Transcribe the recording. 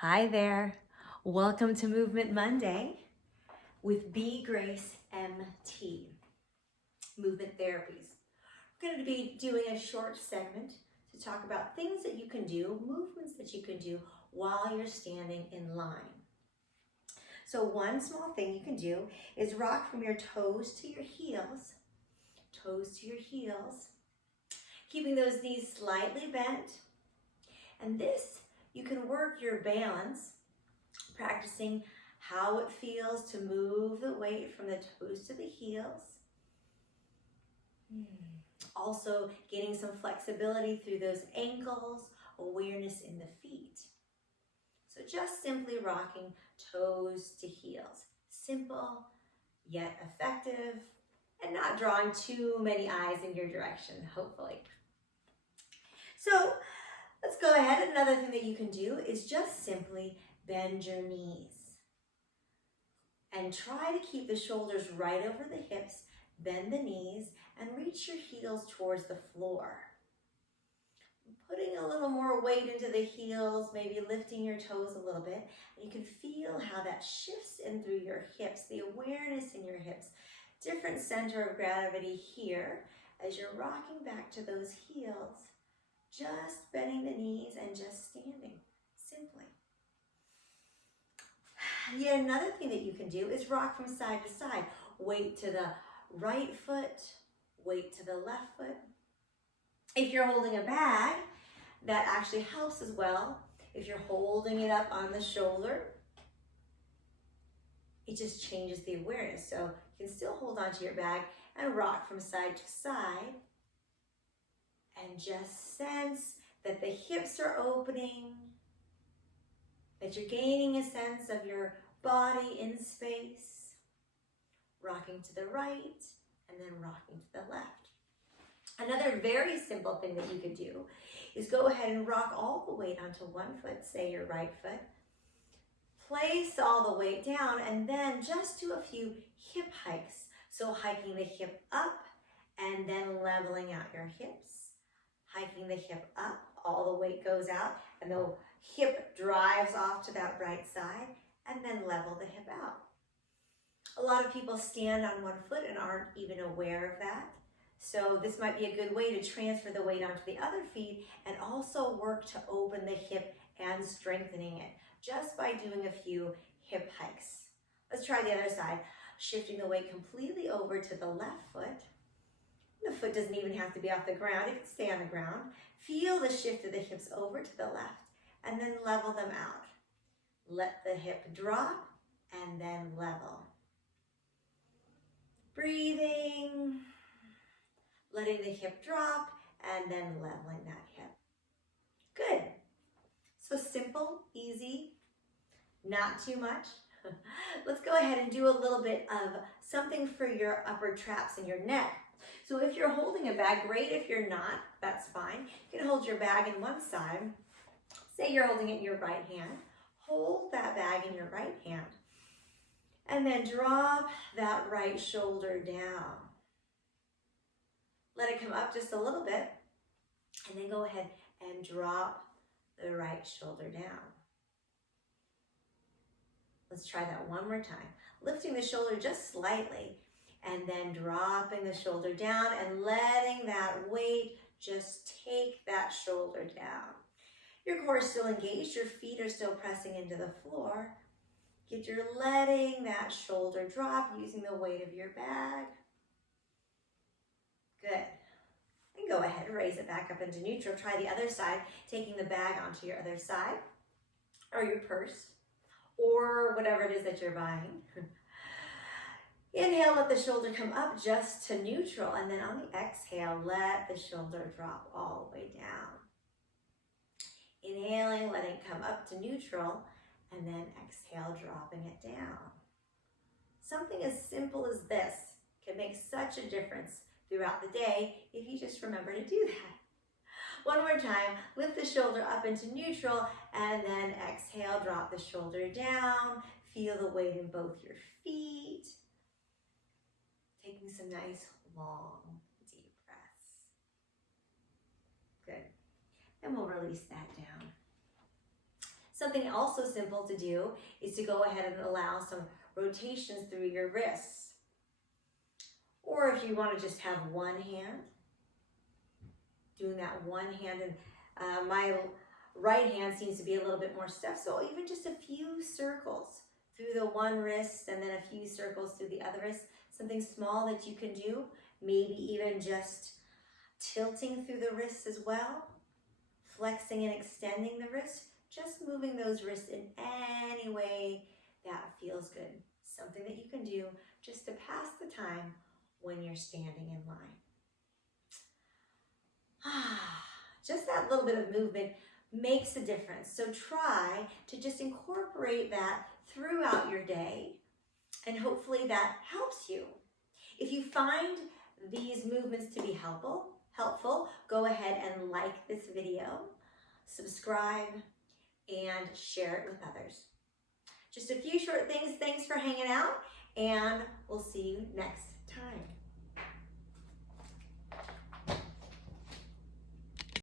Hi there. Welcome to Movement Monday with B. Grace MT, Movement Therapies. We're going to be doing a short segment to talk about things that you can do, movements that you can do while you're standing in line. So one small thing you can do is rock from your toes to your heels, keeping those knees slightly bent. And this, you can work your balance, practicing how it feels to move the weight from the toes to the heels. Also getting some flexibility through those ankles, awareness in the feet. So just simply rocking toes to heels. Simple, yet effective, and not drawing too many eyes in your direction, hopefully. So let's go ahead. Another thing that you can do is just simply bend your knees. And try to keep the shoulders right over the hips, bend the knees, and reach your heels towards the floor. Putting a little more weight into the heels, maybe lifting your toes a little bit, and you can feel how that shifts in through your hips, the awareness in your hips. Different center of gravity here as you're rocking back to those heels, just bending the knees and just standing, simply. Yet another thing that you can do is rock from side to side. Weight to the right foot, weight to the left foot. If you're holding a bag, that actually helps as well. If you're holding it up on the shoulder, it just changes the awareness. So you can still hold onto your bag and rock from side to side. And just sense that the hips are opening, that you're gaining a sense of your body in space, rocking to the right and then rocking to the left. Another very simple thing that you could do is go ahead and rock all the weight onto one foot, say your right foot. Place all the weight down and then just do a few hip hikes. So hiking the hip up and then leveling out your hips. Hiking the hip up, all the weight goes out and the hip drives off to that right side and then level the hip out. A lot of people stand on one foot and aren't even aware of that. So this might be a good way to transfer the weight onto the other feet and also work to open the hip and strengthening it just by doing a few hip hikes. Let's try the other side. Shifting the weight completely over to the left foot. The foot doesn't even have to be off the ground. It can stay on the ground. Feel the shift of the hips over to the left and then level them out. Let the hip drop and then level. Breathing, letting the hip drop and then leveling that hip. Good. So simple, easy, not too much. Let's go ahead and do a little bit of something for your upper traps and your neck. So if you're holding a bag, great. If you're not, that's fine. You can hold your bag in one side. Say you're holding it in your right hand. Hold that bag in your right hand. And then drop that right shoulder down. Let it come up just a little bit. And then go ahead and drop the right shoulder down. Let's try that one more time. Lifting the shoulder just slightly and then dropping the shoulder down and letting that weight just take that shoulder down. Your core is still engaged, your feet are still pressing into the floor. You're letting that shoulder drop using the weight of your bag. Good. And go ahead, raise it back up into neutral. Try the other side, taking the bag onto your other side or your purse or whatever it is that you're buying. Inhale, let the shoulder come up just to neutral, and then on the exhale, let the shoulder drop all the way down. Inhaling, letting it come up to neutral, and then exhale, dropping it down. Something as simple as this can make such a difference throughout the day if you just remember to do that. One more time, lift the shoulder up into neutral, and then exhale, drop the shoulder down. Feel the weight in both your feet. Taking some nice, long, deep breaths. Good. And we'll release that down. Something Something also simple to do is to go ahead and allow some rotations through your wrists. Or if you want to just have one hand, doing that one hand, and my right hand seems to be a little bit more stiff, so even just a few circles through the one wrist and then a few circles through the other wrist, something small that you can do, maybe even just tilting through the wrists as well, flexing and extending the wrist, just moving those wrists in any way that feels good. Something that you can do just to pass the time when you're standing in line. Just that little bit of movement makes a difference. So try to just incorporate that throughout your day, and hopefully that helps you. If you find these movements to be helpful, go ahead and like this video, subscribe, and share it with others. Just a few short things. Thanks for hanging out, and we'll see you next time.